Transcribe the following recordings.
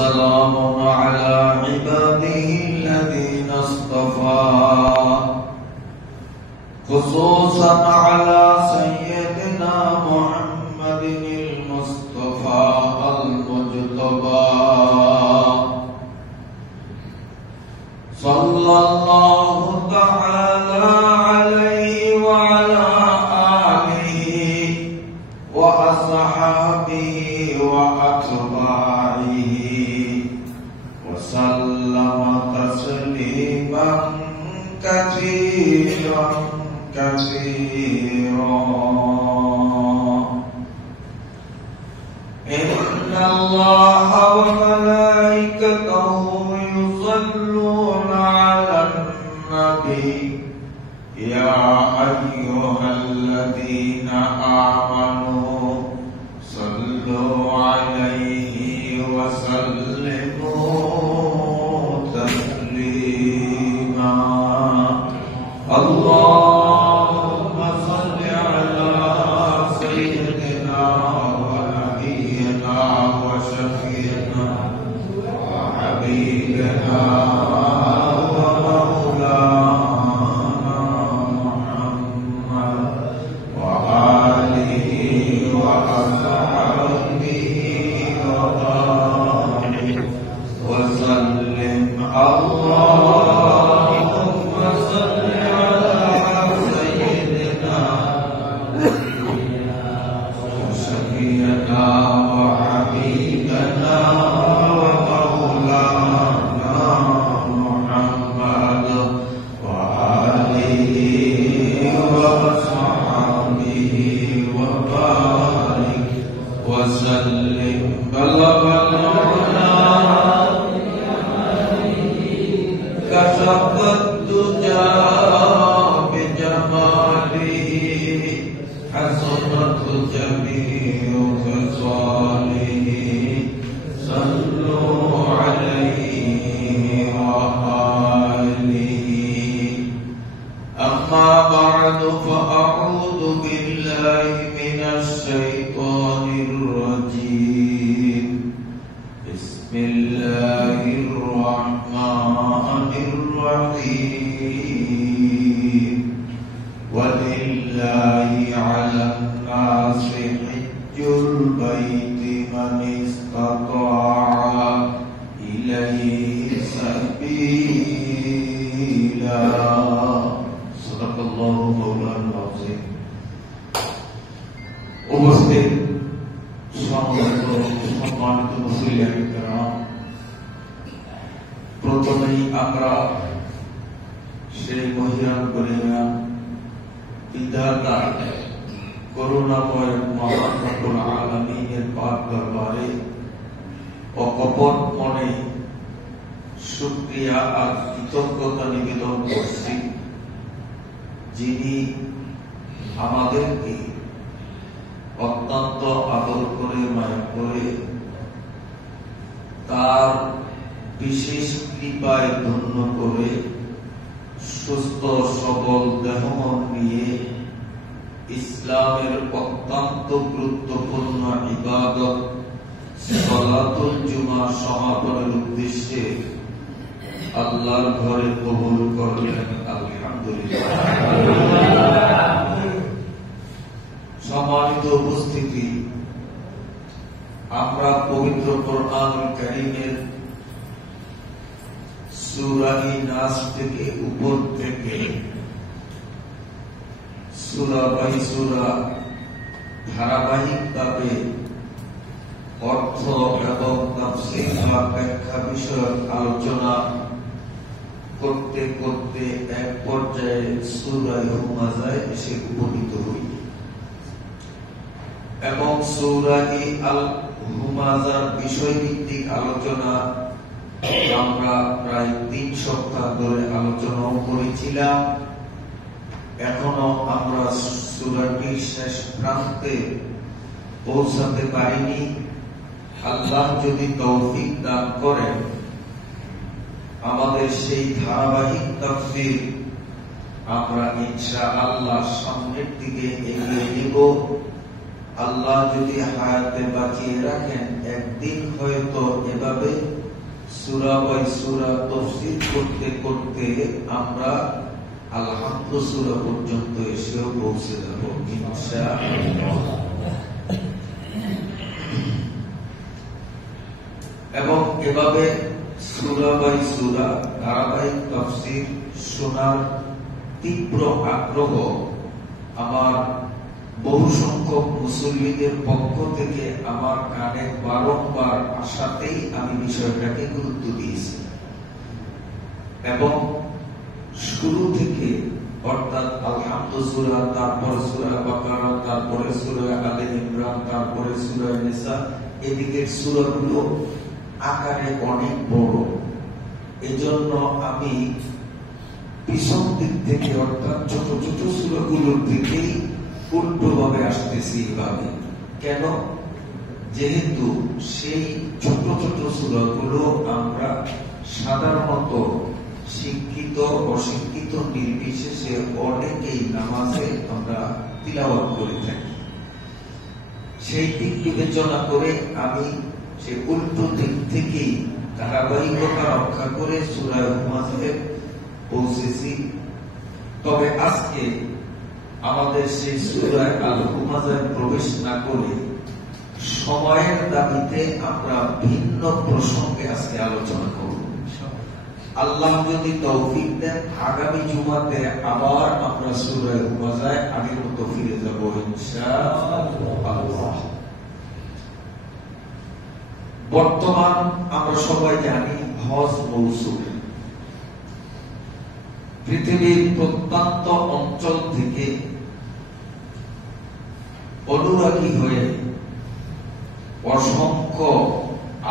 وسلام على عباده الذين اصطفى خصوصا على سيدنا محمد المصطفى المجتبى صلى الله تعالى عليه وعلى آله وأصحابه وأتباعه وسلم تسليما كثيرا كثيرا. إن الله وملائكته يصلون على النبي يا أيها الذين آمنوا صلوا عليه وسلموا تسليما. اللهم صل على سيدنا ونبينا وشفيعنا وحبيبنا ومولانا محمد وآله وأصحابه وبارك وسلم. اللهم صل على سيدنا وشفيعنا وحبيبنا ومولانا محمد وآله وصحبه وبارك وسلم. بلغ العلا كشف الدجى بجماله حسنت جميع خصاله صلوا عليه وآله. أما بعد فأعوذ بالله من الشيطان الرجيم. بسم الله الرحمن الرحيم. ولله على الناس حج البيت من استطاع إليه سبيلا. صدق الله مولانا العظيم. উপস্থিত সম্মানিত মুসলিম کرام, প্রথমেই আমরা সেই মহিয়ান করিয়া বিধাতা করুণাময় মহান রব্বুল আলামিনের পাক দরবারে অকপট মনে শুকরিয়া আর কৃতজ্ঞতা নিবেদন করছি, যিনি আমাদেরকে অত্যন্ত আদর করে মায়া করে তার বিশেষ কৃপায় ধন্য করে সুস্থ সবল দেহমন নিয়ে ইসলামের অত্যন্ত গুরুত্বপূর্ণ ইবাদত সালাতুল জুমা সমাপনের উদ্দেশ্যে আল্লাহর ঘরে কবুল করলেন। আলহামদুলিল্লাহ। সম্মানিত উপস্থিতি, আমরা পবিত্র কোরআন কারীমের সূরা নাস থেকে উপর থেকে সূরা বাই সূরা ধারাবাহিকভাবে অর্থ এবং তাফসীর বা ব্যাখ্যা বিষয়ক আলোচনা করতে করতে এক পর্যায়ে সূরা হুমাজায় এসে উপনীত হই এবং সূরা আল হুমাজার বিষয়ভিত্তিক আলোচনা আমরা প্রায় 3 সপ্তাহ ধরে আলোচনা করেছিলাম। এখনো আমরা সূরাটির শেষ প্রান্তে পৌঁছাতে পারিনি। আল্লাহ যদি তৌফিক দান করেন আমাদের সেই ধারাবাহিক তাফসীর আমরা ইনশাআল্লাহ সামনের দিকে এগিয়ে নেব। আল্লাহ যদি হায়াতে বাঁচিয়ে রাখেন একদিন হয়তো এভাবে সূরা বাই সূরা তাফসীর করতে করতে আমরা আল-হামদ সূরা পর্যন্ত এসেও পৌঁছে যাব ইনশাআল্লাহ। এবং এভাবে সূরা বাই সূরা ধারাবাহিক তাফসীর শোনার তীব্র আগ্রহ আমার বহু সংখ্যক মুসল্লিদের পক্ষ থেকে আমার কানে বারংবার আসাতেই আমি বিষয়টাকে গুরুত্ব দিয়েছি এবং শুরু থেকে অর্থাৎ আল-হামদ সূরা, তারপর সূরা বাকারা, তারপরে সূরা আলে ইমরান, তারপরে সূরা নিসা, এদিকের সূরাগুলো আকারে অনেক বড়। এজন্য আমি পিছন দিক থেকে অর্থাৎ ছোট ছোট সূরাগুলোর দিকেই উল্টোভাবে আসতেছি। এভাবে কেন? যেহেতু সেই ছোট ছোট সূরাগুলো আমরা সাধারণত শিক্ষিত অশিক্ষিত নির্বিশেষে অনেকেই নামাজে আমরা তিলাওয়াত করে থাকি। সেই দিক বিবেচনা করে আমি সে উল্টো দিক থেকেই ধারাবাহিকতা রক্ষা করে সূরা হুমাজায় পৌঁছেছি। তবে আজকে আমাদের সেই সূরা আল হুমাজায় প্রবেশ না করে সময়ের দাবিতে আমরা ভিন্ন প্রসঙ্গে আজকে আলোচনা করব। আল্লাহ যদি তৌফিক দেন আগামী জুমাতে আবার আমরা সূরা হুমাজায় আগের মতো ফিরে যাব ইনশাআল্লাহ। বর্তমান আমরা সবাই জানি হজ মৌসুম। পৃথিবীর প্রত্যন্ত অঞ্চল থেকে অনুরাগী হয়ে অসংখ্য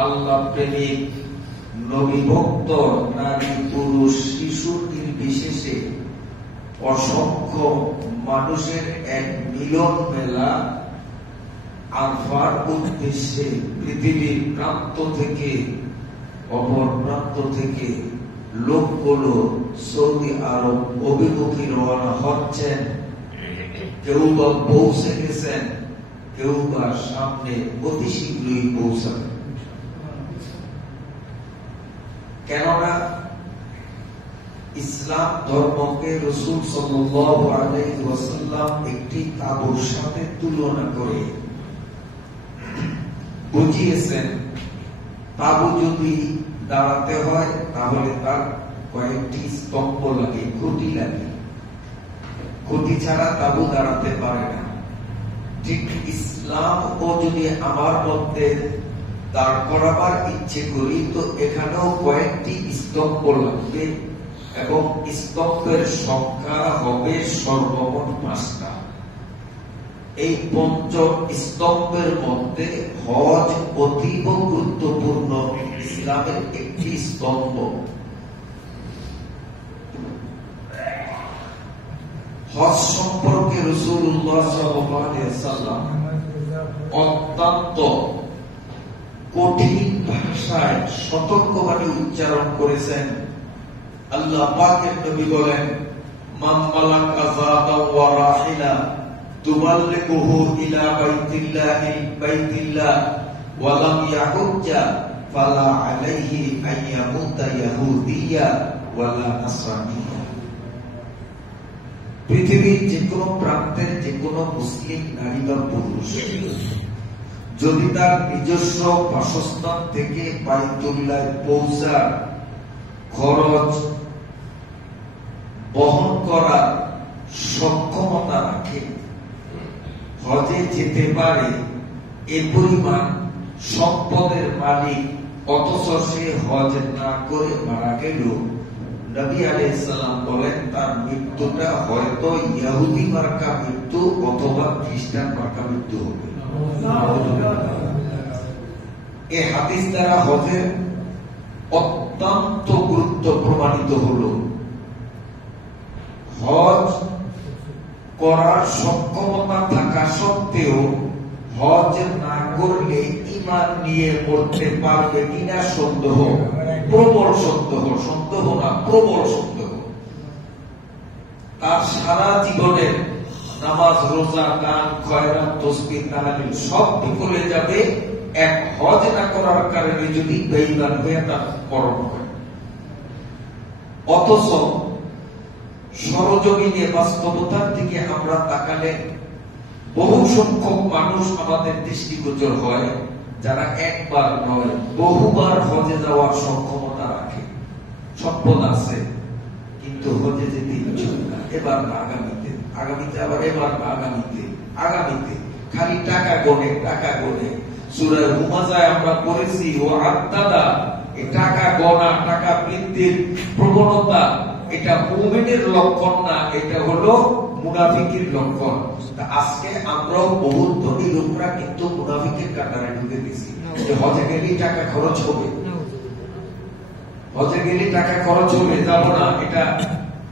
আল্লাহ প্রেমিক নবী ভক্ত নারী পুরুষ শিশু নির্বিশেষে অসংখ্য মানুষের এক মিলন মেলা আরফার উদ্দেশ্যে পৃথিবীর প্রান্ত থেকে অপর প্রান্ত থেকে লোকগুলো সৌদি আরব অভিমুখী রওনা হচ্ছেন। কেউ বা পৌঁছে গেছেন, কেউ বা সামনে অতি শীঘ্রই পৌঁছাবে। কেননা ইসলাম ধর্মকে রাসূল সাল্লাল্লাহু আলাইহি ওয়াসাল্লাম একটি তাঁবুর সাথে তুলনা করে বুঝিয়েছেন, তাঁবু যদি দাঁড়াতে হয় তাহলে তার কয়েকটি স্তম্ভ লাগে, খুঁটি লাগে। খুঁটি ছাড়া তাঁবু দাঁড়াতে পারে না। ঠিক ইসলাম ও যদি আমার মধ্যে দাঁড় করাবার ইচ্ছে করি তো এখানেও কয়েকটি স্তম্ভ লাগবে এবং স্তম্ভের সংখ্যা হবে সর্বমোট 5টা। এই পঞ্চ স্তম্ভের মধ্যে হজ অতীব গুরুত্বপূর্ণ ইসলামের একটি স্তম্ভ। হজ সম্পর্কে রাসূলুল্লাহ সাল্লাল্লাহু আলাইহি ওয়াসাল্লাম অত্যন্ত কঠিন ভাষায় সতর্কবাণী উচ্চারণ করেছেন। আল্লাহ পাকের নবী বলেন, মান মালাকা যাতাও ওয়া রাহিলা তুবাল্লিগুহু ইলা বাইতিল্লাহ ওয়া লাম ইয়াহুজ্জা ফালা আলাইহি আন ইয়ামুতা ইয়াহুদিয়্যা ওয়ালা নাসরানিয়্যা। পৃথিবীর যে কোনো প্রান্তের যে কোনো মুসলিম নারী বা পুরুষ যদি তার নিজস্ব বাসস্থান থেকে বাইতুল্লাহ পৌঁছার খরচ বহন করার সক্ষমতা রাখে, হজে যেতে পারে, এ পরিমাণ সম্পদের মালিক, অথচ সে হজ না করে মারা গেল, নবী আলাইহিস সালাম বলেন তার মৃত্যুটা হয়তো ইহুদি মার্কা মৃত্যু অথবা খ্রিস্টান মার্কা মৃত্যু হবে। এই হাদিস দ্বারা হজের অত্যন্ত গুরুত্ব প্রমাণিত হলো। হজ করার সক্ষমতা থাকা সত্ত্বেও হজ না করলে ঈমান নিয়ে মরতে পারবে কিনা সন্দেহ, প্রবল সন্দেহ, সন্দেহ না প্রবল সন্দেহ। তার সারা জীবনের নামাজ রোজা দান খয়রাত তাসবিহ তাহলিল সব বিফলে যাবে এক হজ না করার কারণে যদি বেঈমান হয়ে তার মরণ হয়। অথচ সরজমিনে বাস্তবতার দিকে আমরা তাকালে বহু সংখ্যক মানুষ আমাদের দৃষ্টিগোচর হয় যারা একবার নয় বহুবার হজে যাওয়ার সক্ষমতা রাখে, সম্পদ আছে, কিন্তু হজে যেতে ইচ্ছুক না। এবার না আগামীতে, আগামীতে আবার এবার না আগামীতে, আগামীতে খালি টাকা গনে, টাকা গনে। সূরা হুমাজায় আমরা পড়েছি ও আত্মাদা, এই টাকা গনা, টাকা বৃদ্ধির প্রবণতা এটা মুমিনের লক্ষণ না, এটা হলো মুনাফিকের লক্ষণ। আজকে আমরাও বহু ধনী লোকরা কিন্তু মুনাফিকের কাতারে ঢুকে গেছি। হজে গেলেই টাকা খরচ হবে, হজে গেলে টাকা খরচ হবে, যাবো না, এটা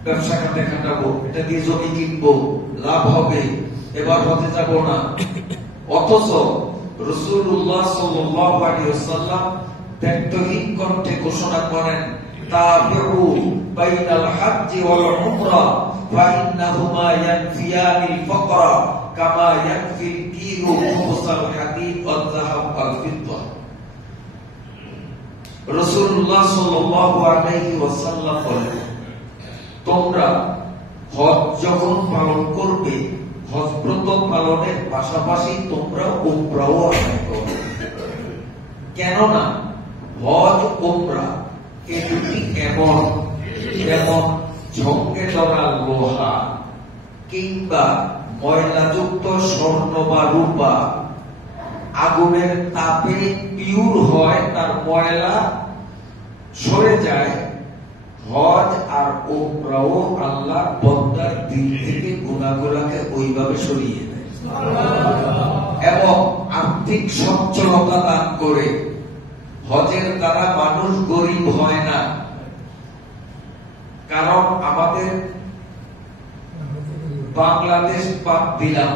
ব্যবসা খাতে খাটাবো, এটা দিয়ে জমি কিনবো, লাভ হবে, এবার হজে যাব না। অথচ রাসূলুল্লাহ সাল্লাল্লাহু আলাইহি ওয়াসাল্লাম ত্যাগহীন কণ্ঠে ঘোষণা করেন তাবিউ বাইনাল হজ্জি ওয়াল উমরা ফাইন্নাহুমা ইয়ানফিয়ানিল ফাকরা কামা ইয়ানফিল কিরু খুবসাল হাদিদ ওয়াল যাহাব ওয়াল ফিদ্দা। রাসূলুল্লাহ সাল্লাল্লাহু আলাইহি ওয়াসাল্লাম বলেন, তোমরা হজ যখন পালন করবে, হজ ব্রত পালনের পাশাপাশি তোমরা উমরাও আদায় করো। কেননা হজ উমরা এই দুটি এমন যেমন ঝঙ্গে ধরা লোহা কিংবা ময়লাযুক্ত স্বর্ণ বা রূপা আগুনের তাপে পিওর হয়, তার ময়লা সরে যায়। হজ আর উমরাও আল্লাহ বান্দার দিল থেকে গুনাহগুলোকে ওইভাবে সরিয়ে দেয় এবং আর্থিক সচ্ছলতা দান করে। হজের দ্বারা মানুষ গরিব হয় না, কারণ আমাদের বাংলাদেশ বাদ দিলাম,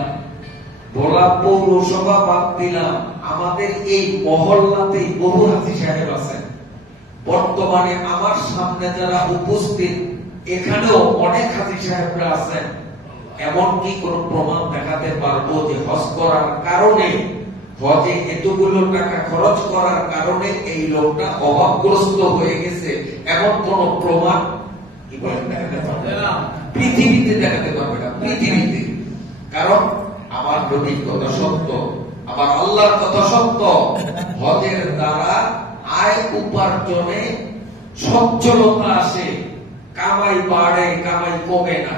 ভোলা পৌরসভা বাদ দিলাম, আমাদের এই মহল্লাতেই বহু হাজী সাহেব আছেন। বর্তমানে আমার সামনে যারা উপস্থিত এখানেও অনেক হাজী সাহেবরা আছেন। এমনকি কোন প্রমাণ দেখাতে পারবো যে হজ করার কারণে, হজে এতগুলো টাকা খরচ করার কারণে এই লোকটা অভাবগ্রস্ত হয়ে গেছে, এমন কোন প্রমাণ কি বলেন দেখাতে পারবে না, পৃথিবীতে দেখাতে পারবে না, পৃথিবীতে। কারণ আমার নবীর কথা সত্য, আমার আল্লাহর কথা সত্য। হজের দ্বারা আয় উপার্জনে সচ্ছলতা আসে, কামাই বাড়ে, কামাই কমে না।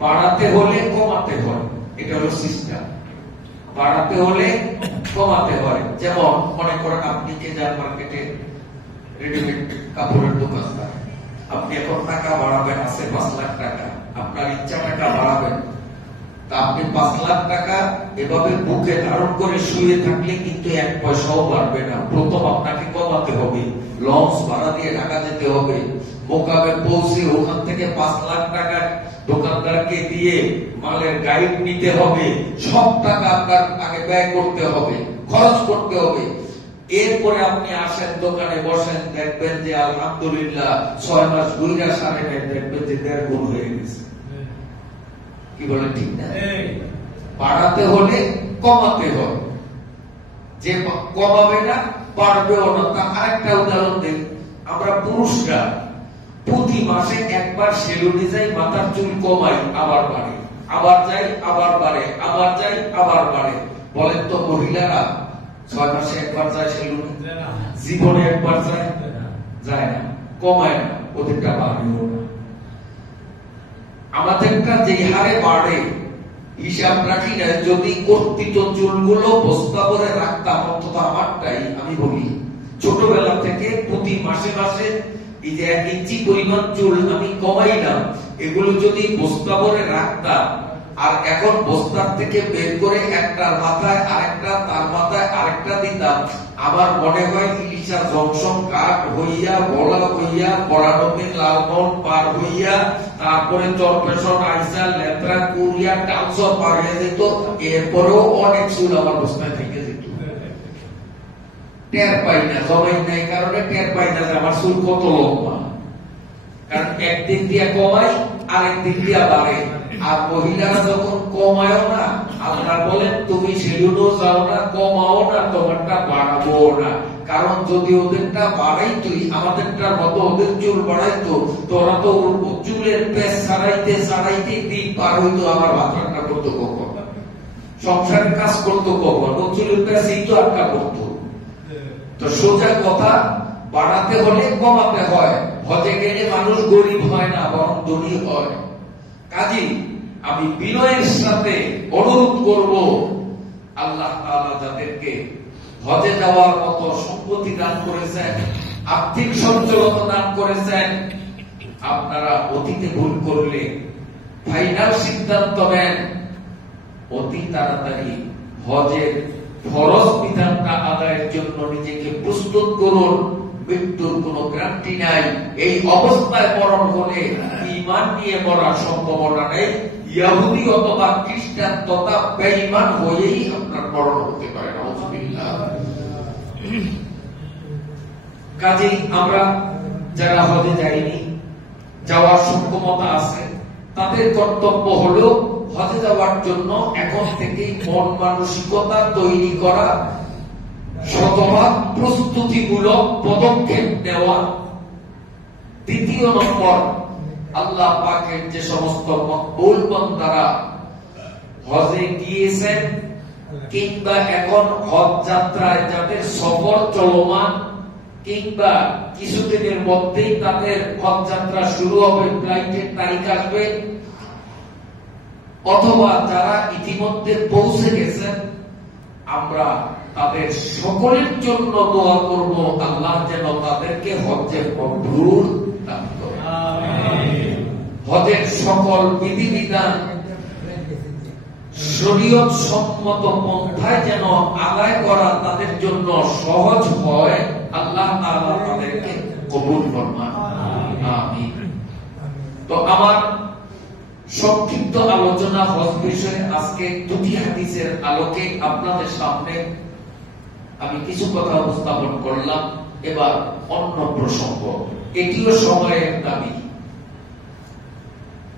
বাড়াতে হলে কমাতে হয়, এটা হলো সিস্টেম। বাড়াতে হলে কমাতে হয়। যেমন মনে করেন আপনি কে যান মার্কেটে রেডিমেড কাপড়ের দোকানদার, আপনি এখন টাকা বাড়াবেন, আছে 5 লাখ টাকা, আপনার ইচ্ছা টাকা বাড়াবেন। তা আপনি 5 লাখ টাকা এভাবে বুকে ধারণ করে শুয়ে থাকলে কিন্তু 1 পয়সাও বাড়বে না। প্রথম আপনাকে কমাতে হবে, লঞ্চ ভাড়া দিয়ে ঢাকা যেতে হবে, মোকামে পৌঁছে ওখান থেকে 5 লাখ টাকা দোকানদারকে দিয়ে মালের গাইড নিতে হবে, সব টাকা আপনার আগে ব্যয় করতে হবে, খরচ করতে হবে। এরপরে আপনি আসেন দোকানে বসেন, দেখবেন যে আলহামদুলিল্লাহ 6 মাস ঘুরে সারে দেখবেন যে 1.5 গুণ হয়ে গেছে। কি বলে ঠিক না? বাড়াতে হলে কমাতে হবে, যে কমাবে না বাড়বেও না। তা আরেকটা উদাহরণ দেই, আমরা পুরুষরা প্রতি মাসে একবার সেলুনে যাই, মাথার চুল কমাই, আবার বাড়ে, আবার যাই, আবার বাড়ে, আবার যাই, আবার বাড়ে। বলেন তো মহিলারা 6 মাসে একবার যায় সেলুনে? জীবনে একবার যায়? যায় না, কমায় না, ওদেরটা বাড়বেও না। আমাদেরটা যে হারে বাড়ে হিসাব রাখি না। যদি কর্তৃত চুলগুলো বস্তা করে রাখতাম, অন্তত আমারটাই আমি বলি, ছোটবেলা থেকে প্রতি মাসে মাসে এই যে 1 ইঞ্চি পরিমাণ চুল আমি কমাইলাম, এগুলো যদি বস্তা করে রাখতাম আর এখন বস্তার থেকে বের করে একটার মাথায় আরেকটা, তার মাথায় আরেকটা দিতাম, আমার মনে হয় ইলিশা জংশন কাট হইয়া, বলা হইয়া, বড়ানবী লালমোহন পার হইয়া, তারপরে চরপেশন আইসা, লেত্রা কুরিয়া, টাউসর পার হয়ে যেত। এরপরেও অনেক চুল আমার বস্তায় থেকে যেত, টের পাই না, জমাই নাই কারণে টের পাই না যে আমার চুল কত লম্বা। কারণ একদিক দিয়া কমাই, আরেক দিক দিয়া বাড়ে। আর মহিলারা যখন কমায়ও না আল্লাহ বলেন তুমি সেজন্য যাও না, কমাও না, তোমারটা বাড়াবো না। কারণ যদি ওদেরটা বাড়াইতোই, আমাদেরটার মতো ওদের চুল বাড়াইতো, তোরা তো চুলের পেঁচ ছাড়াইতে ছাড়াইতে দিন পার হইতো, আবার বাথরুমটা করতো কখন, সংসারের কাজ করতো কখন, ও চুলের পেঁচেই তো আটকা করতো। তো সোজা কথা, বাড়াতে হলে কমাতে হয়। হজে গেলে মানুষ গরিব হয় না, বরং ধনী হয়। কাজী আমি বিনয়ের সাথে অনুরোধ করব, আল্লাহ তাআলা যাদেরকে হজে যাওয়ার মতো সম্পত্তি দান করেছেন, আর্থিক সচ্ছলতা দান করেছেন, আপনারা অতীতে ভুল করলে ফাইনাল সিদ্ধান্ত নেন, অতি তাড়াতাড়ি হজের ফরজ বিধানটা আদায়ের জন্য নিজেকে প্রস্তুত করুন। মৃত্যুর কোনো গ্যারান্টি নাই। এই অবস্থায় মরণ হলে ঈমান নিয়ে মরার সম্ভাবনা নেই। ইহুদি অথবা খ্রিস্টান তথা বেঈমান হয়েই আপনার মরণ হতে পারে। নাউযুবিল্লাহ। কাজেই আমরা যারা হজে যাইনি, যাওয়ার সক্ষমতা আছে, তাদের কর্তব্য হলো হজে যাওয়ার জন্য এখন থেকেই মন মানসিকতা তৈরি করা, শতভাগ প্রস্তুতিমূলক পদক্ষেপ নেওয়া। দ্বিতীয় নম্বর, আল্লাহ পাকের যে সমস্ত মকবুল বান্দারা হজে গিয়েছেন কিংবা এখন হজ যাত্রায় যাদের সফর চলমান, কিংবা কিছুদিনের মধ্যেই তাদের হজ যাত্রা শুরু হবে, ফ্লাইটের তারিখ আসবে, অথবা যারা ইতিমধ্যে পৌঁছে গেছেন, আমরা তাদের সকলের জন্য দোয়া করব, আল্লাহ যেন তাদেরকে হজ্জের মবরুর দান করেন। হজের সকল বিধিবিধান শরীয়ত সম্মত পন্থায় যেন আদায় করা তাদের জন্য সহজ হয়। আল্লাহ তাআলা তাদেরকে কবুল ফরমান। আমিন। তো আমার সংক্ষিপ্ত আলোচনা হজ বিষয়ে আজকে দুটি হাদিসের আলোকে আপনাদের সামনে আমি কিছু কথা উপস্থাপন করলাম। এবার অন্য প্রসঙ্গ, এটিও সময়ের দাবি,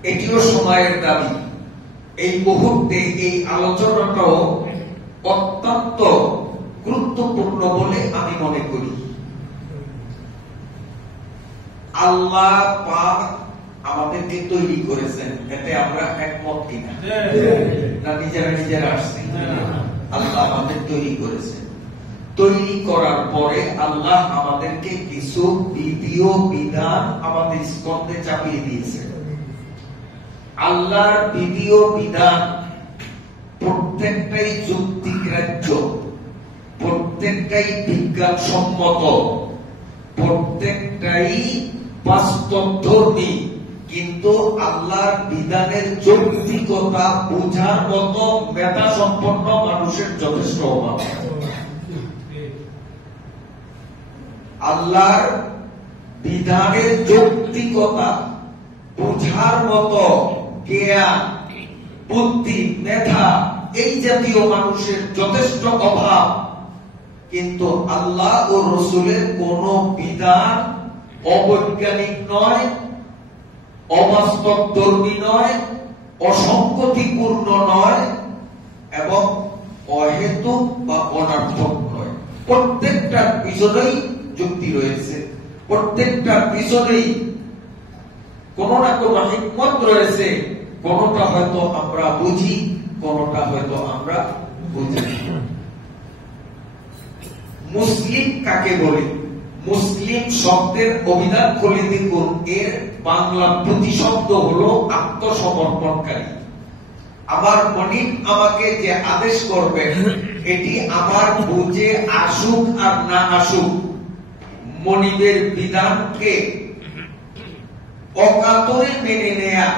এটিও সময়ের দাবি। এই মুহূর্তে এই আলোচনাটাও অত্যন্ত গুরুত্বপূর্ণ বলে আমি মনে করি। আল্লাহ পাক আমাদেরকে তৈরি করেছেন, এতে আমরা একমত কিনা? না নিজেরা নিজেরা আসছি? আল্লাহ আমাদের তৈরি করেছেন। তৈরি করার পরে আল্লাহ আমাদেরকে কিছু বিধি ও বিধান আমাদের স্কন্ধে চাপিয়ে দিয়েছেন। আল্লাহর বিধি ও বিধান প্রত্যেকটাই যুক্তিগ্রাহ্য, প্রত্যেকটাই বিজ্ঞানসম্মত, প্রত্যেকটাই বাস্তবধর্মী। কিন্তু আল্লাহর বিধানের যৌক্তিকতা বোঝার মতো মেধা সম্পন্ন মানুষের যথেষ্ট অভাব। আল্লাহর বিধানের যৌক্তিকতা বোঝার মতো জ্ঞান, বুদ্ধি, মেধা এই জাতীয় মানুষের যথেষ্ট অভাব। কিন্তু আল্লাহ ও রসুলের কোন বিধান অবৈজ্ঞানিক নয়, অবাস্তবধর্মী নয়, অসঙ্গতিপূর্ণ নয় এবং অহেতুক বা অনর্থক নয়। প্রত্যেকটার পিছনেই যুক্তি রয়েছে, প্রত্যেকটার পিছনেই কোন না কোন হিকমত রয়েছে। কোনটা হয়তো আমরা বুঝি, কোনটা হয়তো আমরা বুঝি। মুসলিম কাকে বলে? মুসলিম শব্দের অভিধান খুলে দেখুন, এর বাংলা প্রতিশব্দ হলো আত্মসমর্পণকারী। আমার মনিব আমাকে যে আদেশ করবেন, এটি আমার বুঝে আসুক আর না আসুক, মনিবের বিধানকে অকাতরে মেনে নেয়া,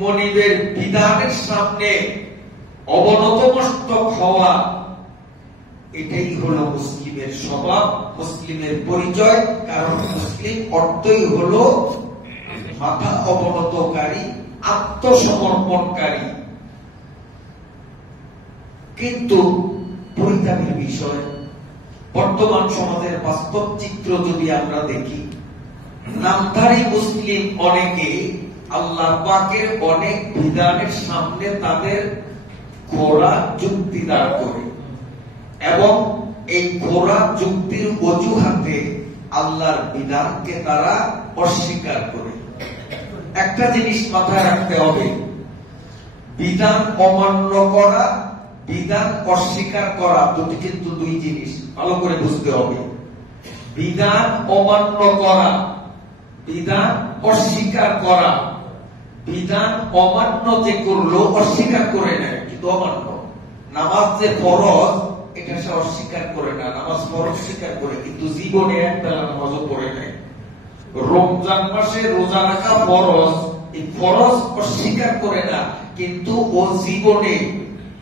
মনিবের বিধানের সামনে অবনতমস্তক হওয়া, এটাই হলো মুসলিমের স্বভাব, মুসলিমের পরিচয়। কারণ মুসলিম অর্থই হলো মাথা অবনতকারী, আত্মসমর্পণকারী। কিন্তু পরিতাপের বিষয়, বর্তমান সমাজের বাস্তব চিত্র যদি আমরা দেখি, নামধারী মুসলিম অনেকে আল্লাহ পাকের অনেক বিধানের সামনে তাদের খোরা যুক্তি দাঁড় করে এবং এই খোরা যুক্তির অজুহাতে আল্লাহর বিধানকে তারা অস্বীকার করে। একটা জিনিস মাথায় রাখতে হবে, বিধান অমান্য করা, বিধান অস্বীকার করা দুটি কিন্তু দুই জিনিস, ভালো করে বুঝতে হবে। বিধান অমান্য করা, বিধান অস্বীকার করা। বিধান অমান্য যে করলো অস্বীকার করে নেয়, কিন্তু অমান্য। নামাজ যে ফরজ এটা সে অস্বীকার করে না, নামাজ ফরজ স্বীকার করে, কিন্তু জীবনে একবেলা নামাজও পড়ে নেয়। রমজান মাসে রোজা রাখা ফরজ, এই ফরজ অস্বীকার করে না, কিন্তু ও জীবনে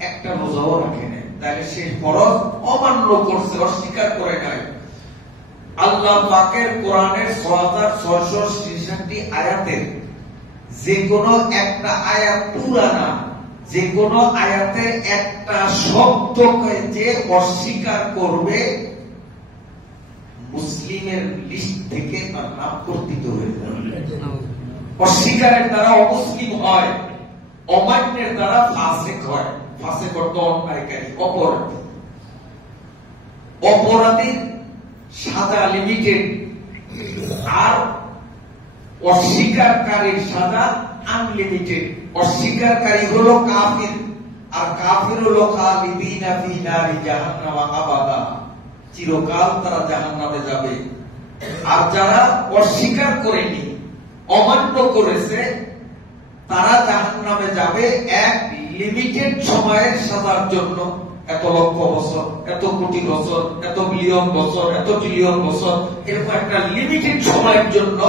একটা রোজাও রাখে না, তাহলে সে ফরজ অমান্য করছে, অস্বীকার করে নাই। আল্লাহ পাকের কোরআনের ৬৬৬৬ আয়াতের যে কোনো একটা আয়াত পুরানা, যে কোনো আয়াতের একটা শব্দকে যে অস্বীকার করবে, মুসলিমের লিস্ট থেকে তার নাম কর্তৃত হয়ে যাবে। অস্বীকারের দ্বারা অমুসলিম হয়, অমান্যের দ্বারা ফাসিক হয়। ফাসিক অর্থ অন্যায়কারী, অপরাধী। অপরাধীর সাজা লিমিটেড, আর অস্বীকারীর সাজা আনলিমিটেড। অস্বীকারী হলো কাফির, আর কাফির হলো খালিদিনা ফি নারি জাহান্নাম আবাদা, চিরকাল তারা জাহান্নামে যাবে। আর যারা অস্বীকার করেনি, অমান্য করেছে, তারা জাহান্নামে যাবে এক লিমিটেড সময়ের সাজার জন্য। এত লক্ষ বছর, এত কোটি বছর, এত বিলিয়ন বছর, এত ট্রিলিয়ন বছর, এরকম একটা লিমিটেড সময়ের জন্য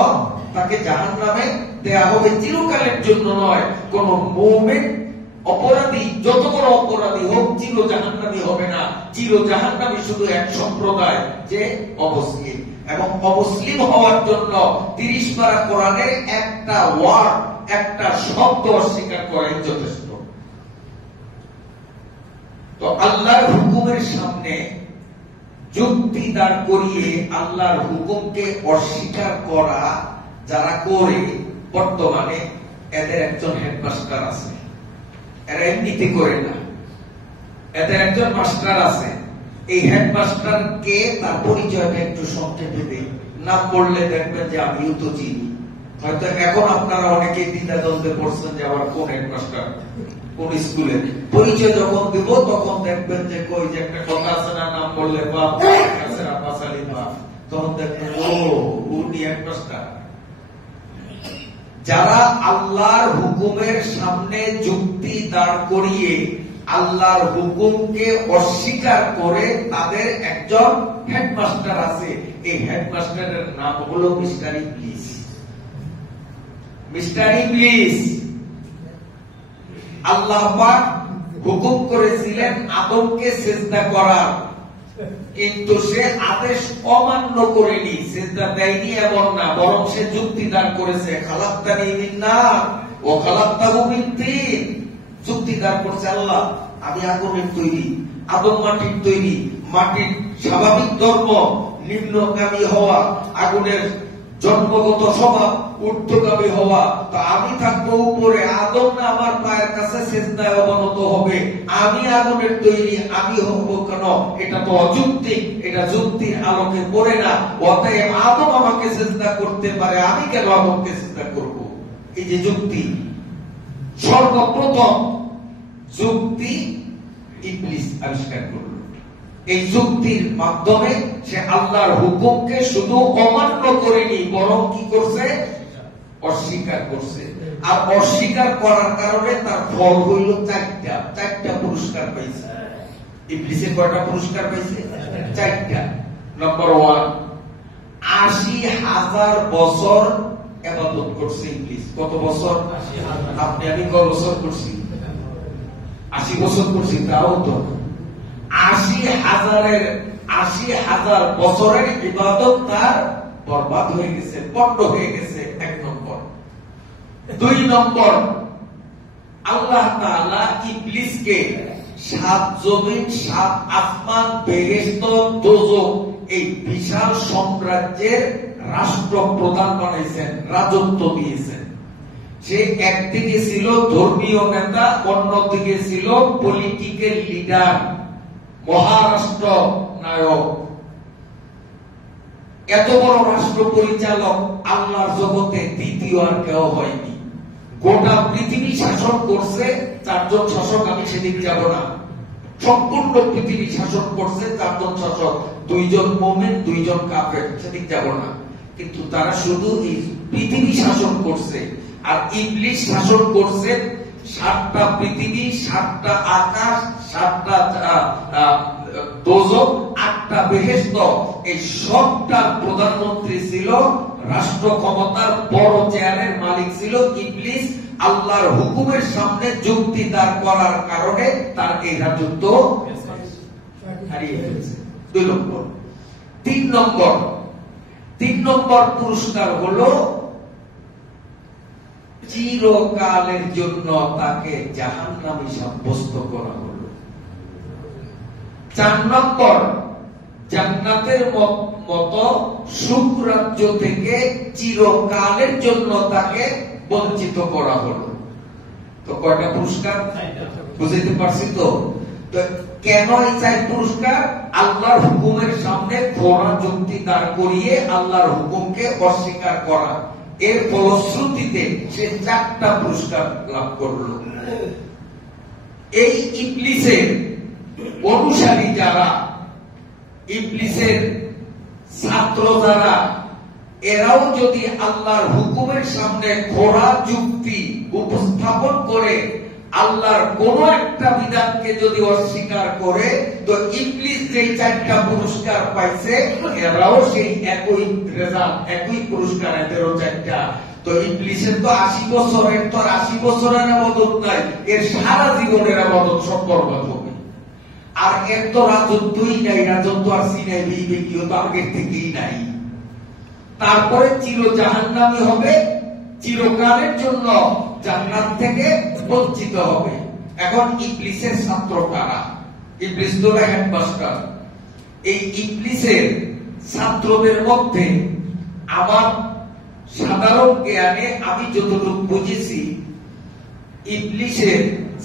তাকে জাহান্নামে দেয়া হবে, চিরকালের জন্য নয়। কোন মুমিন অপরাধী যত বড় অপরাধী হোক চির জাহান্নামী হবে না। চির জাহান্নামী শুধু এক সম্প্রদায়, যে অমুসলিম। এবং অমুসলিম হওয়ার জন্য ৩০ পারা কোরআনের একটা ওয়ার্ড, একটা শব্দ অস্বীকার করাই যথেষ্ট। তো আল্লাহর হুকুমের সামনে যুক্তি দাঁড় করিয়ে আল্লাহর হুকুমকে অস্বীকার করা যারা করে, বর্তমানে এদের একজন হেডমাস্টার আছে। এরা এমনিতে করে না, এদের একজন মাস্টার আছে। এই হেডমাস্টার কে, তার পরিচয়টা একটু সংক্ষেপে দিই। নাম বললে দেখবেন যে আমিও তো চিনি। হয়তো এখন আপনারা অনেকে দ্বিধাদ্বন্দ্বে পড়ছেন যে আবার কোন হেডমাস্টার, কোন স্কুলে। পরিচয় যখন দিব তখন দেখবেন যে কই যে একটা কথা আছে না, নাম বললে বাপ আছে না পাশালি বাপ, তখন দেখবেন ও উনি হেডমাস্টার। যারা আল্লাহর হুকুমের সামনে যুক্তি দাঁড় করিয়ে আল্লাহর হুকুমকে অস্বীকার করে, তাদের একজন হেডমাস্টার আছে। এই হেডমাস্টারের নাম হলো মিস্টার ইবলিস। মিস্টার ইবলিস। আল্লাহ পাক হুকুম করেছিলেন আদমকে সিজদা করার, কিন্তু সে আদেশ অমান্য করেনি, সিজদা দেয়নি এমন না, বরং সে যুক্তি দাঁড় করেছে, খালাক্তানি মিন নার ওয়া খালাক্তাহু মিন তিন। যুক্তি দাঁড় করছে, আল্লাহ আমি আগুনের তৈরি, আদম মাটির তৈরি, মাটির স্বাভাবিক ধর্ম নিম্নগামী হওয়া, আগুনের জন্মগত স্বভাব ঊর্ধ্বগামী হওয়া, তো আমি থাকবো উপরে, আদম না আমার পায়ের কাছে সিজদায় অবনত হবে। আমি আগুনের তৈরি, আমি হব কেন? এটা তো অযৌক্তিক, এটা যুক্তির আলোকে পড়ে না। অতএব আদম আমাকে সিজদা করতে পারে, আমি কেন আদমকে সিজদা করব? এই যে যুক্তি, সর্বপ্রথম যুক্তি ইবলিস আবিষ্কার করল। এই যুক্তির মাধ্যমে সে আল্লাহর হুকুমকে শুধু অমান্য করেনি, বরং কি করছে? অস্বীকার করছে। আর অস্বীকার করার কারণে তার ফল হইল চারটা পুরস্কার পাইছে। ইবলিসের কয়টা পুরস্কার পাইছে? চারটা। নম্বর 1, ৮০,০০০ বছর ইবাদত করছে ইবলিস। কত বছর? আপনি আমি কত বছর করছি? ৮০ বছর করছি, তাও তো ৮০,০০০ বছরের ইবাদত তার বরবাদ হয়ে গেছে, পণ্ড হয়ে গেছে। ১ নম্বর। ২ নম্বর, আল্লাহ তাআলা ইবলিসকে ৭ জমিন, ৭ আসমান, বেহেশত, দোজখ এই বিশাল সাম্রাজ্যের রাষ্ট্রপ্রধান বানাইছেন, রাজত্ব দিয়েছেন। সে একদিকে ছিল ধর্মীয় নেতা, অন্যদিকে ছিল পলিটিক্যাল লিডার, মহারাষ্ট্র নায়ক। এত বড় রাষ্ট্র পরিচালক আল্লাহর জগতে দ্বিতীয় আর কেউ হয়নি। গোটা পৃথিবী শাসন করছে চারজন শাসক, আমি সেদিক যাব না। সম্পূর্ণ পৃথিবী শাসন করছে চারজন শাসক, দুইজন মুমিন, দুইজন কাফের, সেদিক যাব না। কিন্তু তারা শুধু এই পৃথিবী শাসন করছে, আর ইবলিস শাসন করছে 7টা পৃথিবী, 7টা আকাশ, 7টা দোজখ, 8টা বেহেশত। এই সবটার প্রধানমন্ত্রী ছিল, রাষ্ট্র ক্ষমতার বড় চেয়ারের মালিক ছিল ইবলিস। আল্লাহর হুকুমের সামনে যুক্তি দাঁড় করার কারণে তার এই রাজত্ব হারিয়ে ফেলেছে। 2 নম্বর। 3 নম্বর পুরস্কার হলো চিরকালের জন্য তাকে জাহান্নামী সাব্যস্ত করা হলো। 4 নম্বর, জান্নাতের মতো সুখ রাজ্য থেকে চিরকালের জন্য তাকে বঞ্চিত করা হলো। তো কয়টা পুরস্কার বুঝতে পারছি? তো কেন এই 4 পুরস্কার? আল্লাহর হুকুমের সামনে খোঁড়া যুক্তি দাঁড় করিয়ে আল্লাহর হুকুমকে অস্বীকার করা, এর ফলশ্রুতিতে সে 4টা পুরস্কার লাভ করলো। এই ইবলিসের অনুসারী যারা, ইবলিসের ছাত্র যারা, এরাও যদি আল্লাহর হুকুমের সামনে খোঁড়া যুক্তি উপস্থাপন করে আল্লাহর কোন একটা বিধানকে যদি অস্বীকার করে, তো ইবলিস যে 4টা পুরস্কার পাইছে, এরাও সেই একই রেজাল্ট, একই পুরস্কার, এদেরও 4টা। তো ইবলিসের তো 80 বছরের, তো 80 বছরের আবাদত নাই, এর সারা জীবনের আবাদত সব বরবাদ হবে। আর এর তো রাজত্বই নাই, রাজত্ব আর সিনাই বিবেকীয় তো আগের থেকেই নাই। তারপরে চির জাহান্নামী হবে, চিরকালের জন্য জান্নাত থেকে বঞ্চিত হবে। এখন ইবলিসের ছাত্র কারা? ইবলিস তো হেডমাস্টার। এই ইবলিসের ছাত্রদের মধ্যে আমার সাধারণ জ্ঞানে আমি যতটুকু বুঝেছি, ইবলিসের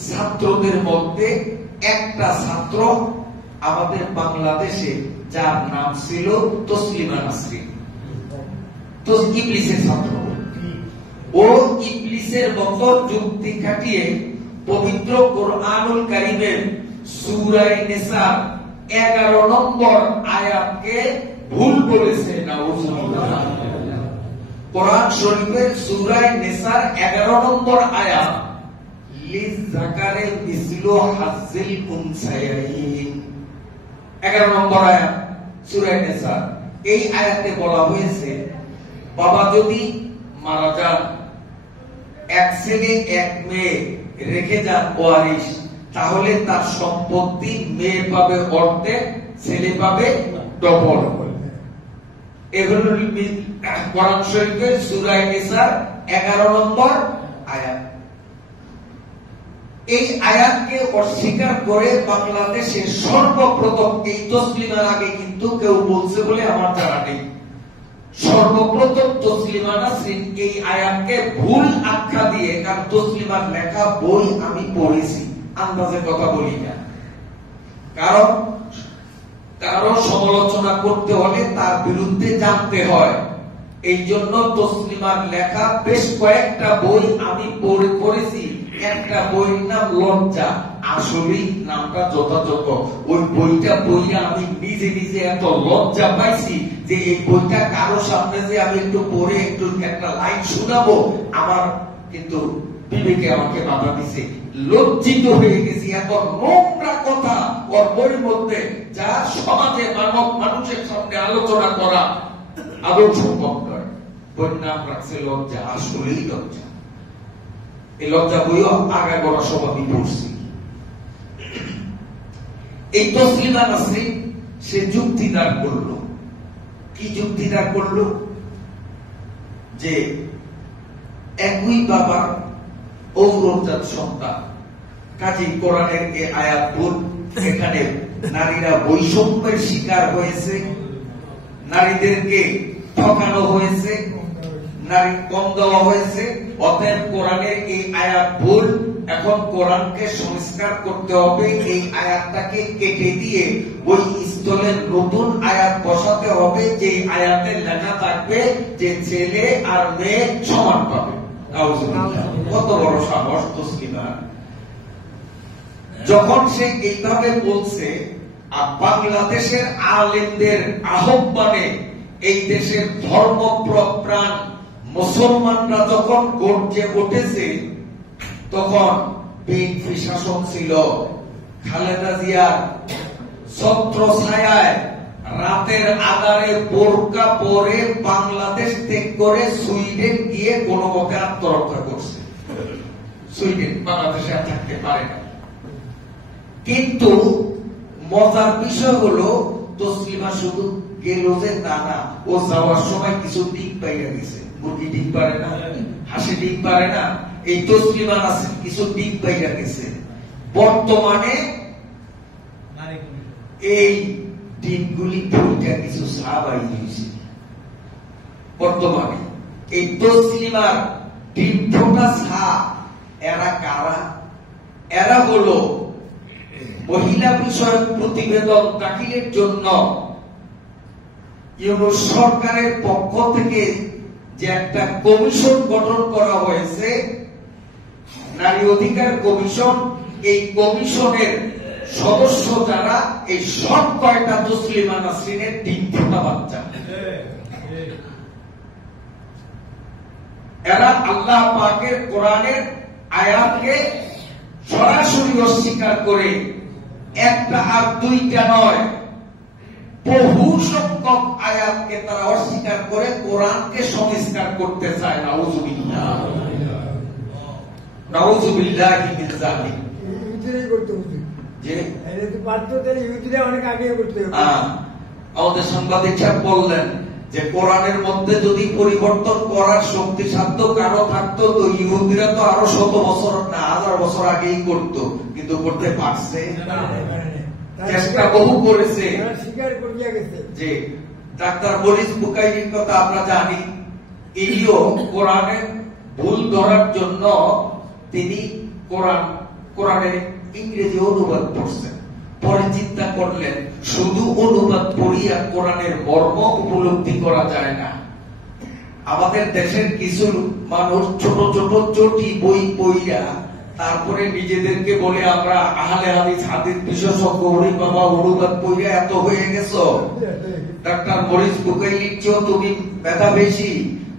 ছাত্রদের মধ্যে একটা ছাত্র আমাদের বাংলাদেশে, যার নাম ছিল তসলিমা নাসরিন। তো ইবলিসের ছাত্র, ও ইবলিসের মতো যুক্তি খাটিয়ে পবিত্র কোরআনুল কারীমের সূরা নিসা 11 নম্বর আয়াতকে ভুল বলেছে। নাউজুবিল্লাহ। কোরআন শরীফের সূরা নিসার 11 নম্বর আয়াত, লিযাকারে মিসলু হাজ্জিল উনসায়াইন, 11 নম্বর আয়াত সূরা নিসা। এই আয়াতে বলা হয়েছে, বাবা যদি মারা যান, 1 ছেলে 1 মেয়ে রেখে যান ওয়ারিশ, তাহলে তার সম্পত্তি মেয়ে পাবে অর্ধেক, ছেলে পাবে ডবল। এগুলো কোরআন শরীফের সূরা নিসার 11 নম্বর আয়াত। এই আয়াতকে অস্বীকার করে বাংলাদেশে সর্বপ্রথম, এই তসলিমার আগে কিন্তু কেউ বলছে বলে আমার জানা নেই, সর্বপ্রথম তসলিমা নাসরিন এই আয়াতকে ভুল আখ্যা দিয়ে, কারণ তসলিমার লেখা বই আমি পড়েছি, আন্দাজে কথা বলি না, কারণ কারো সমালোচনা করতে হলে তার বিরুদ্ধে জানতে হয়। এই জন্য তসলিমার লেখা বেশ কয়েকটা বই আমি পড়েছি। একটা বইয়ের নাম লজ্জা, আসলেই নামটা যথাযথ। ওই বইটা বইয়া আমি নিজে নিজে এত লজ্জা পাইছি যে এই বইটা কারো সামনে যে আমি একটু পড়ে একটু একটা লাইন শোনাবো, আমার কিন্তু বিবেকে আমাকে বাধা দিছে। লজ্জিত হয়ে গেছি, এত নোংরা কথা ওর বইয়ের মধ্যে, যা সমাজে মানুষের সামনে আলোচনা করা আদৌ সম্ভব নয়। বইয়ের নাম রাখছে লজ্জা, আসলেই লজ্জা। এই লজ্জা বইও আগাগোড়া সব আমি পড়ছি। এই তসলিমা নাসরিন সে যুক্তি দাঁড় করলো। কি যুক্তি দাঁড় করলো? যে একই বাবার ঔরজাত সন্তান, কাজী কোরআনের এই আয়াত ভুল। এখানে নারীরা বৈষম্যের শিকার হয়েছে, নারীদেরকে ঠকানো হয়েছে, নারী কম দেওয়া হয়েছে, অতএব কোরআনের এই আয়াত ভুল, এখন কোরআনকে সংস্কার করতে হবে, এই আয়াতটাকে কেটে দিয়ে ওই স্থলে নতুন আয়াত বসাতে হবে, যে আয়াতে লেখা থাকবে যে ছেলে আর মেয়ে সমান পাবে। কত বড় সাহস তসলিমার! যখন সে এইভাবে বলছে, বাংলাদেশের আলেমদের আহ্বানে এই দেশের ধর্মপ্রাণ মুসলমানরা যখন গর্জে উঠেছে, তখন বিএনপি শাসন ছিল, খালেদা জিয়ার ছত্র ছায়ায় রাতের আধারে বোরকা পরে বাংলাদেশ ত্যাগ করে সুইডেন গিয়ে কোন মতে আত্মরক্ষা করছে। সুইডেন বাংলাদেশে থাকতে পারে না। কিন্তু মজার বিষয় হলো, তসলিমা শুধু গেল যে তা না, ও যাওয়ার সময় কিছু ডিম পাইয়া গেছে। মুরগি ডিম পারে না, হাসি ডিম পারে না, এই তসলিমা নাসরিন কিছু ডিম পাইয়া গেছে। বর্তমানে এই ডিমগুলি ফুলটা কিছু সাবাই হয়েছে। বর্তমানে এই তসলিমার ডিম ফোটা ছা, এরা কারা? এরা হলো মহিলা বিষয়ক প্রতিবেদন দাখিলের জন্য ইউনূস সরকারের পক্ষ থেকে যে একটা কমিশন গঠন করা হয়েছে, নারী অধিকার কমিশন, এই কমিশনের সদস্য যারা, এই সব কয়টা তসলিমা নাসরিনের ডিম ফোটা বাচ্চা। এরা আল্লাহ পাকের কোরআনের আয়াতকে সরাসরি অস্বীকার করে, একটা আর দুইটা নয়, বহু সংখ্যক আয়াতকে তারা অস্বীকার করে কোরআনকে সংস্কার করতে চায়। নাউযুবিল্লাহ, নাউযুবিল্লাহি মিন যালিক। যে আমাদের সাংবাদিক সাহেব বললেন যে কোরআনের মধ্যে যদি পরিবর্তন করার শক্তি সাধ্য কারো থাকতো, তো ইহুদিরা তো আরো 100 বছর না 1000 বছর আগেই করত, কিন্তু করতে পারছে না। চেষ্টা বহু করেছে। যে ডাক্তার মরিস বুকাইলির কথা আমরা জানি, ইনিও কোরআনের ভুল ধরার জন্য তিনি কোরআনের ইংরেজি অনুবাদ পড়ছেন। পরে চিন্তা করলেন, শুধু অনুবাদ পড়িয়া কোরআনের মর্ম উপলব্ধি করা যায় না। আমাদের দেশের কিছু মানুষ ছোট ছোট চটি বই পড়িয়া তারপরে নিজেদেরকে বলে আমরা আহলে হাদিস, হাদিস বিশেষজ্ঞ, ওরে বাবা অনুবাদ পড়িয়া এত হয়ে গেছো। ডাক্তার মরিস বুকাইলির চেয়েও তুমি মেধা বেশি।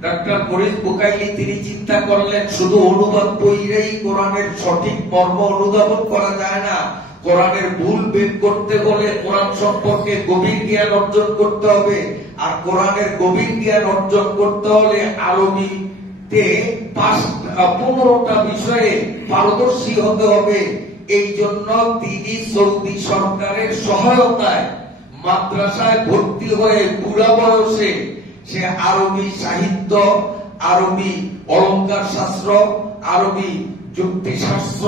ডাক্তার মরিস বুকাইলি তিনি চিন্তা করলেন, শুধু অনুবাদ পড়িয়াই কোরআনের সঠিক মর্ম অনুধাবন করা যায় না। কোরআনের ভুল বের করতে হলে কোরআন সম্পর্কে গভীর জ্ঞান অর্জন করতে হবে, আর কোরআনের গভীর জ্ঞান অর্জন করতে হলে আরবিতে 15টা বিষয়ে পারদর্শী হতে হবে। এই জন্য তিনি সৌদি সরকারের সহায়তায় মাদ্রাসায় ভর্তি হয়ে বুড়া বয়সে সে আরবি সাহিত্য, আরবি অলঙ্কার শাস্ত্র, আরবি যুক্তি শাস্ত্র,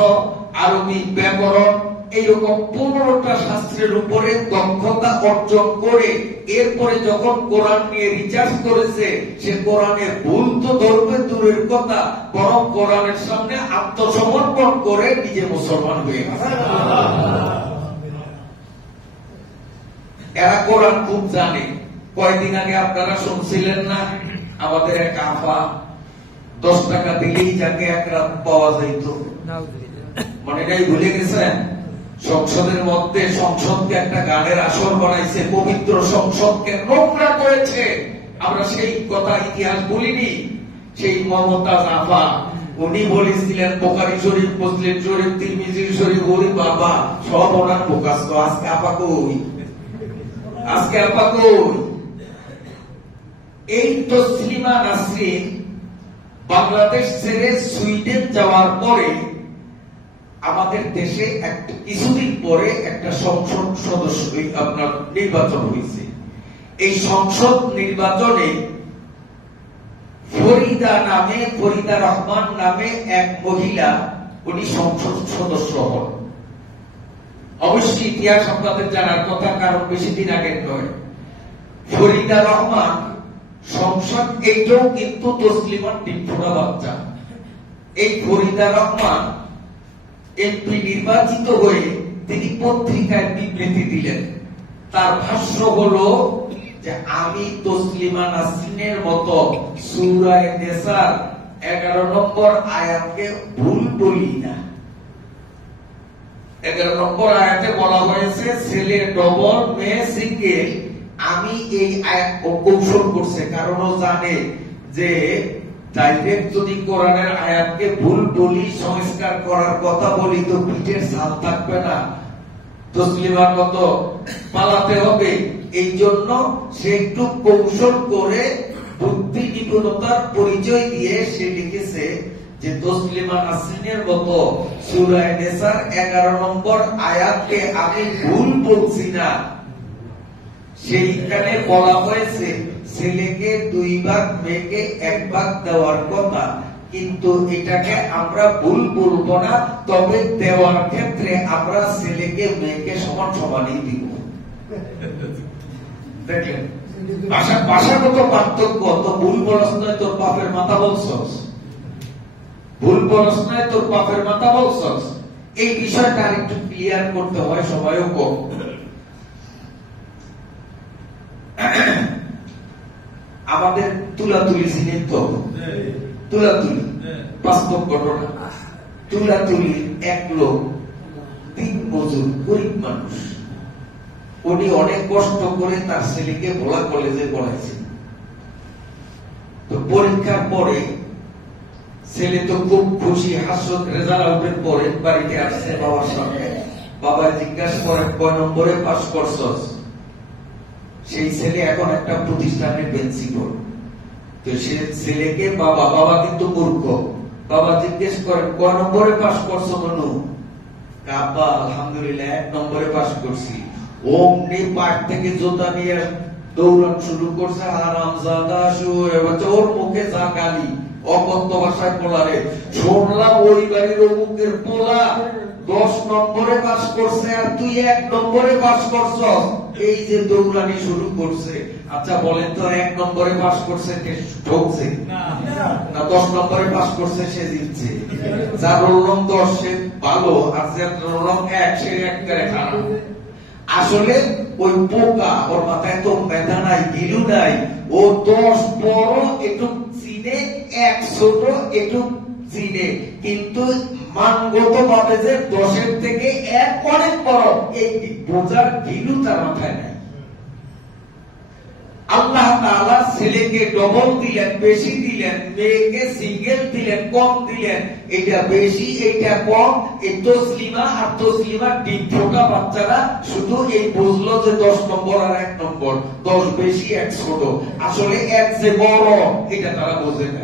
আরবি ব্যাকরণ, এইরকম 15টা শাস্ত্রের উপরে দক্ষতা অর্জন করে এরপরে যখন কোরআন নিয়ে রিসার্চ করেছে, সে কোরআনের ভুল তো ধরবে দূরের কথা, বরং কোরআনের সামনে আত্মসমর্পণ করে নিজে মুসলমান হয়ে গেছে। এরা কোরআন খুব জানে। কয়েকদিন আগে আপনারা শুনছিলেন না, আমাদের এক আফা 10 টাকা দিলেই যাকে এক রাত পাওয়া যাইত, মনেটাই ভুলে গেছেন? সংসদের মধ্যে সংসদকে একটা গানের আসর বানাইছে, পবিত্র সংসদকে নোংরা করেছে। আমরা সেই কথা ইতিহাস বলিনি। সেই মমতাজ আফা উনি বলেছিলেন বুখারী শরীফ, মুসলিম শরীফ, তিরমিজি শরীফ, ওই বাবা সব ওনার মুখস্থ। আজকে আপা কই? আজকে আপা কই? এই তসলিমা নাসরিন বাংলাদেশ ছেড়ে সুইডেন যাওয়ার পরে আমাদের দেশে কিছুদিন পরে একটা সংসদ সদস্য আপনার নির্বাচন হয়েছে। এই সংসদ নির্বাচনে ফরিদা রহমান নামে এক মহিলা, উনি সংসদ সদস্য হন। অবশ্যই ইতিহাস আপনাদের জানার কথা, কারণ বেশি দিন আগের নয়। ফরিদা রহমান সংসদ এইটাও কিন্তু তসলিমার ডিম্পোড়া বাচ্চা। এই ফরিদা রহমান এমপি নির্বাচিত হয়ে তিনি পত্রিকায় বিবৃতি দিলেন। তার ভাষ্য হলো যে আমি তসলিমা নাসরিনের মতো সূরা নিসার 11 নম্বর আয়াতকে ভুল বলি না। 11 নম্বর আয়াতে বলা হয়েছে ছেলে ডবল মেয়ে সিঙ্গেল। আমি এই আয়াত কৌশল করছে, কারণ ও জানে যে ডাইরেক্ট যদি কোরআনের আয়াতকে ভুল বলি, সংস্কার করার কথা বলি, তো পিঠের ছাল থাকবে না, তসলিমার মতো পালাতে হবে। এই জন্য সে একটু কৌশল করে বুদ্ধি নিপুণতার পরিচয় দিয়ে সে লিখেছে যে তসলিমা নাসরিনের মতো সূরা নিসার 11 নম্বর আয়াতকে আমি ভুল বলছি না। সেইখানে বলা হয়েছে ছেলেকে 2 ভাগ মেয়েকে 1 ভাগ দেওয়ার কথা, কিন্তু এটাকে আমরা ভুল বলবো না, তবে দেওয়ার ক্ষেত্রে আমরা ছেলেকে মেয়েকে সমান সমানই দিব। দেখলেন ভাষাগত পার্থক্য। তো ভুল বলছ নয় তোর বাপের মাথা বলছস, ভুল বলছ নয় তোর বাপের মাথা বলছস। এই বিষয়টা একটু ক্লিয়ার করতে হয়, সবাইও কম। আমাদের তুলাতুলি চিনেন তো? তুলাতুলি বাস্তব ঘটনা। তুলাতুলি এক লোক, 3 মজুর, গরিব মানুষ। উনি অনেক কষ্ট করে তার ছেলেকে ভোলা কলেজে পড়াইছেন। তো পরীক্ষার পরে ছেলে তো খুব খুশি, হাস্যত রেজাল্ট আউটের পরে বাড়িতে আসছে বাবার সামনে। বাবা জিজ্ঞাসা করেন কয় নম্বরে পাস করছস? সেই ছেলে এখন একটা প্রতিষ্ঠানের প্রিন্সিপাল। তো সে ছেলেকে বাবা কিন্তু মূর্খ, বাবা জিজ্ঞেস করেন কয় নম্বরে পাস করছো মনু? কাবা আলহামদুলিল্লাহ 1 নম্বরে পাস করছি। অমনি পাট থেকে জোতা নিয়ে দৌড়ান শুরু করছে, হারামজাদা শুয়ে। ওর মুখে যা গালি, অকথ্য ভাষায় পোলারে। শুনলাম ওই বাড়ির অমুকের পোলা 10 নম্বরে পাস করছে আর তুই 1 নম্বরে পাস করছস। এই যে দৌড়ানি শুরু করছে। আচ্ছা বলেন তো 1 নম্বরে পাস করছে কে ঠকছে? না 10 নম্বরে পাস করছে সে জিতছে। যার রোল নং 10 সে ভালো, আর যার রোল নং 1 সে একবারে খারাপ। আসলে ওই পোকা, ওর মাথায় তো মেধা নাই, গিলু নাই। ও 10 বড় একটু চিনে, 1 ছোট একটু চিনে, কিন্তু মানগত ভাবে যে 10-এর থেকে 1 অনেক বড়, এই বোঝার গিলু তার মাথায় নাই। আল্লাহ তাআলা ছেলেকে ডবল দিলেন, বেশি দিলেন, মেয়েকে সিঙ্গেল দিলেন, কম দিলেন। এটা বেশি, এটা কম। এই তসলিমা আর তসলিমার ডিম ফোটা বাচ্চারা শুধু এই বুঝলো যে 10 নম্বর আর 1 নম্বর, 10 বেশি 1 ছোট। আসলে 1 যে বড় এটা তারা বোঝে না,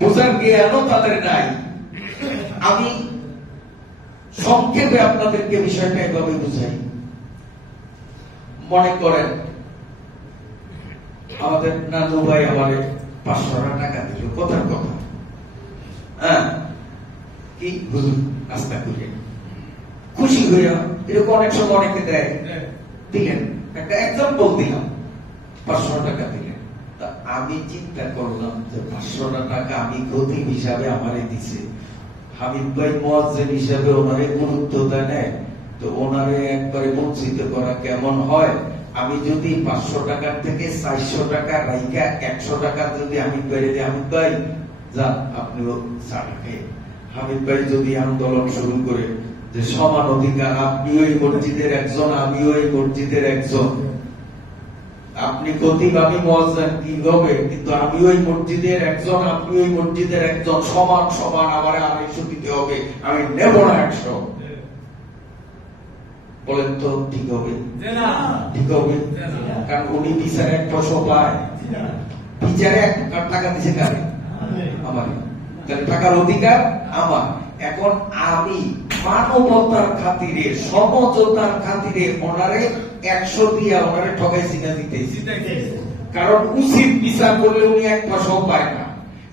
বোঝার জ্ঞানও তাদের নাই। আমি সংক্ষেপে আপনাদেরকে বিষয়টা এভাবে বুঝাই। মনে করেন আমাদের নানু ভাই আমারে 500 টাকা দিল, কথার কথা। হ্যাঁ, কি হুজুর নাস্তা করে খুশি হইয়া, এরকম অনেক সময় অনেকে দেয়, দিলেন। একটা এক্সাম্পল দিলাম, 500 টাকা দিলেন। তা আমি চিন্তা করলাম যে 500 টাকা আমি গতিব হিসাবে আমারে দিছে, হামিদ ভাই মুয়াজ্জিন হিসাবে ওনারে গুরুত্ব দেয়, তো ওনারে একবারে বঞ্চিত করা কেমন হয়? আমি যদি 500 টাকার থেকে 400 টাকা রাইখা 100 টাকা যদি হামিদ ভাই দিই, হামিদ ভাই যান আপনিও চা খেয়ে। হামিদ ভাই যদি আন্দোলন শুরু করে যে সমান অধিকার, আপনিও এই মসজিদের একজন, আমিও এই মসজিদের একজন, আপনি খতিব আমি মুয়াজ্জিন, কি হবে? কিন্তু আমিও এই মসজিদের একজন, আপনিও এই মসজিদের একজন, সমান সমান আমারে 250 দিতে হবে, আমি নেব না 100। বলেন তো ঠিক হবে? ঠিক হবে? কারণ উনি বিচারে 1 পয়সা পায়, বিচারে 1 টাকা দিছে কারে? আমার। তাহলে টাকার অধিকার আমার। এখন আমি মানবতার খাতিরে, সমঝোতার খাতিরে ওনারে 100 দিয়া ওনারে ঠকাইছি না দিতেছি? কারণ উচিত বিচার করলে উনি 1 পয়সাও পায় না।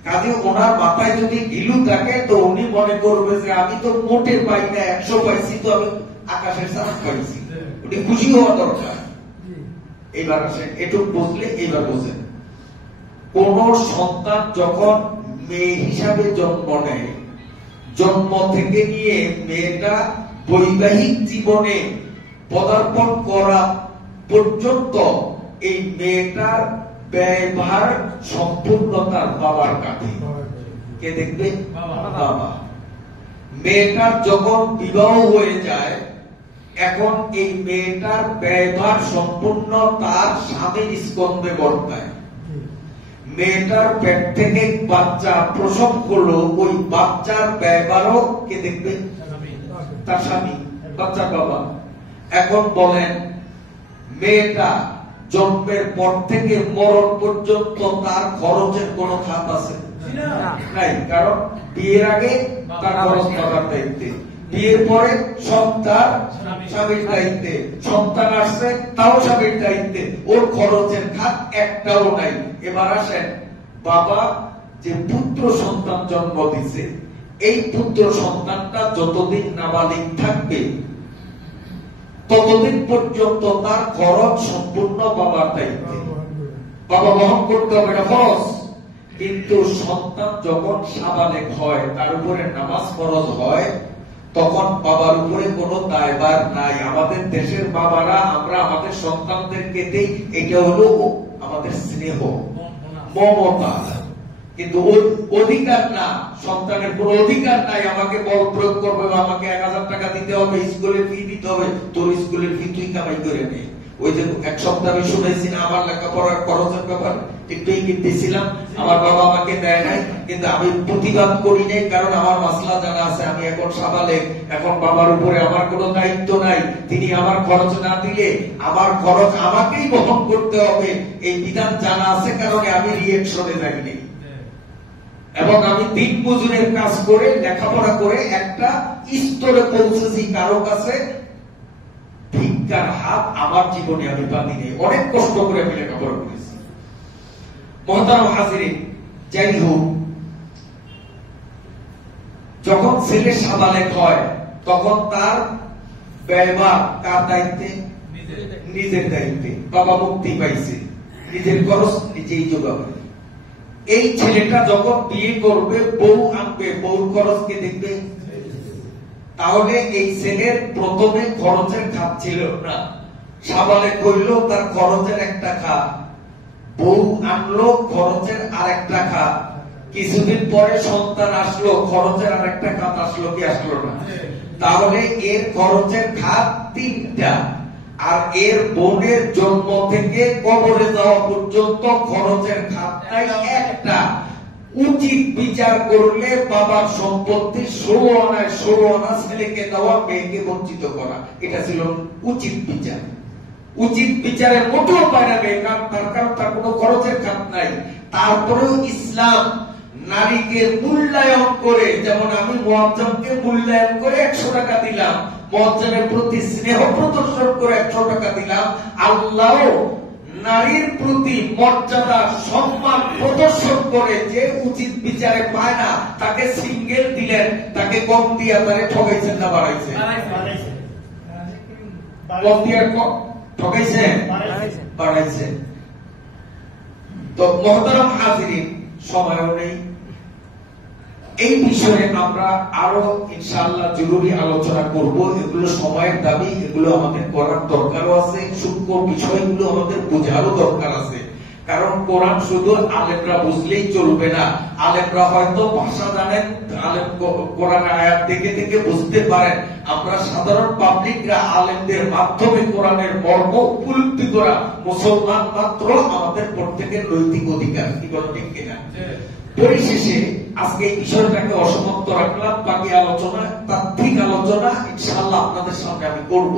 কাজে ওনার মাথায় যদি গিলু থাকে, তো উনি মনে করবে যে আমি তো মোটে পাই না, 100 পাইছি, তো আমি আকাশের চাঁদ পাইছি। উনি খুশি হওয়া দরকার। এবার আসেন, এটুক বুঝলে এবার বুঝেন। কোন সন্তান যখন মেয়ে হিসাবে জন্ম নেয়, জন্ম থেকে নিয়ে মেয়েটা বৈবাহিক জীবনে পদার্পণ করা পর্যন্ত এই মেয়েটার ব্যয়ভার সম্পূর্ণ তার বাবার কাছে। কে দেখবে? বাবা। মেয়েটার যখন বিবাহ হয়ে যায়, এখন এই মেয়েটার ব্যয়ভার সম্পূর্ণ তার স্বামীর স্কন্ধে বর্তায়। মেয়েটার পেট থেকে বাচ্চা প্রসব করলো, ওই বাচ্চার ব্যয়ভারও কে দেখবে? তার স্বামী, বাচ্চার বাবা। এখন বলেন, মেয়েটা জন্মের পর থেকে মরণ পর্যন্ত তার খরচের কোন খাত আছে? নাই। কারণ বিয়ের আগে তার খরচ বাবার দায়িত্বে, বিয়ের পরে সন্তান স্বামীর দায়িত্বে, সন্তান আসছে তাও স্বামীর দায়িত্বে, ওর খরচের খাত একটাও নাই। এবার আসেন, বাবা যে পুত্র সন্তান জন্ম দিছে, এই পুত্র সন্তানটা যতদিন নাবালিক থাকবে ততদিন পর্যন্ত তার খরচ সম্পূর্ণ বাবার দায়িত্বে, বাবা বহন করতে হবে, এটা খরচ। কিন্তু সন্তান যখন সাবালেক হয়, তার উপরে নামাজ ফরজ হয়, তখন বাবার উপরে কোনো দায়ভার নাই। আমাদের দেশের বাবারা আমরা আমাদের সন্তানদেরকে দেই, এটা হলো আমাদের স্নেহ, মমতা, কিন্তু অধিকার না। সন্তানের কোন অধিকার নাই আমাকে বল প্রয়োগ করবে, আমাকে 1000 টাকা দিতে হবে, স্কুলের ফি দিতে হবে। তোর স্কুলের ফি তুই কামাই করে নে। ওই যে এক সপ্তাহ আমি শুনেছি না, আমার লেখাপড়ার খরচের ব্যাপার একটু ইঙ্গিত দিয়েছিলাম, আমার বাবা আমাকে দেয় নাই, কিন্তু আমি প্রতিবাদ করি নাই, কারণ আমার মাসলা জানা আছে। আমি এখন সাবালেক, এখন বাবার উপরে আমার কোনো দায়িত্ব নাই। তিনি আমার খরচ না দিলে আমার খরচ আমাকেই বহন করতে হবে, এই বিধান জানা আছে, কারণে আমি রিয়েকশনে যাইনি। এবং আমি দিন মজুরের কাজ করে লেখাপড়া করে একটা স্তরে পৌঁছেছি, কারো কাছে ভিক্ষার হাত আমার জীবনে আমি পাতি নেই। অনেক কষ্ট করে আমি লেখাপড়া করেছি। মহতারাম হাজিরিন, যাই হোক, যখন ছেলে সাবালেক হয় তখন তার ব্যয়ভার কার দায়িত্বে? নিজের দায়িত্বে। বাবা মুক্তি পাইছে, নিজের খরচ নিজেই যোগাবে। এই ছেলেটা যখন বিয়ে করবে, বউ আনবে, বউর খরচ কে দেখবে? তাহলে এই ছেলের প্রথমে খরচের খাত ছিল না। সাবালেক হইল, তার খরচের একটা খাত, বউ আনলো, খরচের আরেকটা খাত, কিছুদিন পরে সন্তান আসলো, খরচের আরেকটা খাত আসলো কি আসলো না? তাহলে এর খরচের খাত 3টা, আর এর বোনের জন্ম থেকে কবরে যাওয়া পর্যন্ত খরচের খাতটাই একটা। উচিত বিচার করলে বাবার সম্পত্তি 16 আনায় 16 আনা ছেলেকে দেওয়া, মেয়েকে বঞ্চিত করা, এটা ছিল উচিত বিচার। উচিত বিচারে মোটেও পায় না মেয়ে, তার কারণ তার কোনো খরচের খাত নাই। তারপরেও ইসলাম নারীকে মূল্যায়ন করে, যেমন আমি মুয়াজ্জমকে মূল্যায়ন করে 100 টাকা দিলাম, মুয়াজ্জমের প্রতি স্নেহ প্রদর্শন করে 100 টাকা দিলাম, আল্লাহ নারীর প্রতি মর্যাদা সম্মান প্রদর্শন করে যে উচিত বিচারে পায় না, তাকে সিঙ্গেল দিলেন, তাকে কম দিয়া তারে ঠকাইছেন না বাড়াইছেন? কম দিয়া ঠকাইছেন, বাড়াইছেন। তো মহতারাম হাজিরিন, সময়ও নেই, এই বিষয়ে আমরা আরো ইনশাআল্লাহ জরুরি আলোচনা করব। এগুলো সময়ের দাবি, এগুলো আমাদের করার দরকারও আছে, সূক্ষ্ম বিষয়গুলো আমাদের বোঝারও দরকার আছে। কারণ কোরআন শুধু আলেমরা বুঝলেই চলবে না। আলেমরা হয়তো ভাষা জানেন, আলেম কোরআন আয়াত দেখে থেকে বুঝতে পারেন। আমরা সাধারণ পাবলিকরা আলেমদের মাধ্যমে কোরআনের মর্ম উপলব্ধি করা মুসলমান মাত্র আমাদের প্রত্যেকের নৈতিক অধিকার। কি বলেন, ঠিক কিনা? পরিশেষে আজকে এই বিষয়টাকে অসমাপ্ত রাখলাম। বাকি আলোচনা, তাত্ত্বিক আলোচনা ইনশাআল্লাহ আপনাদের সামনে আমি করব।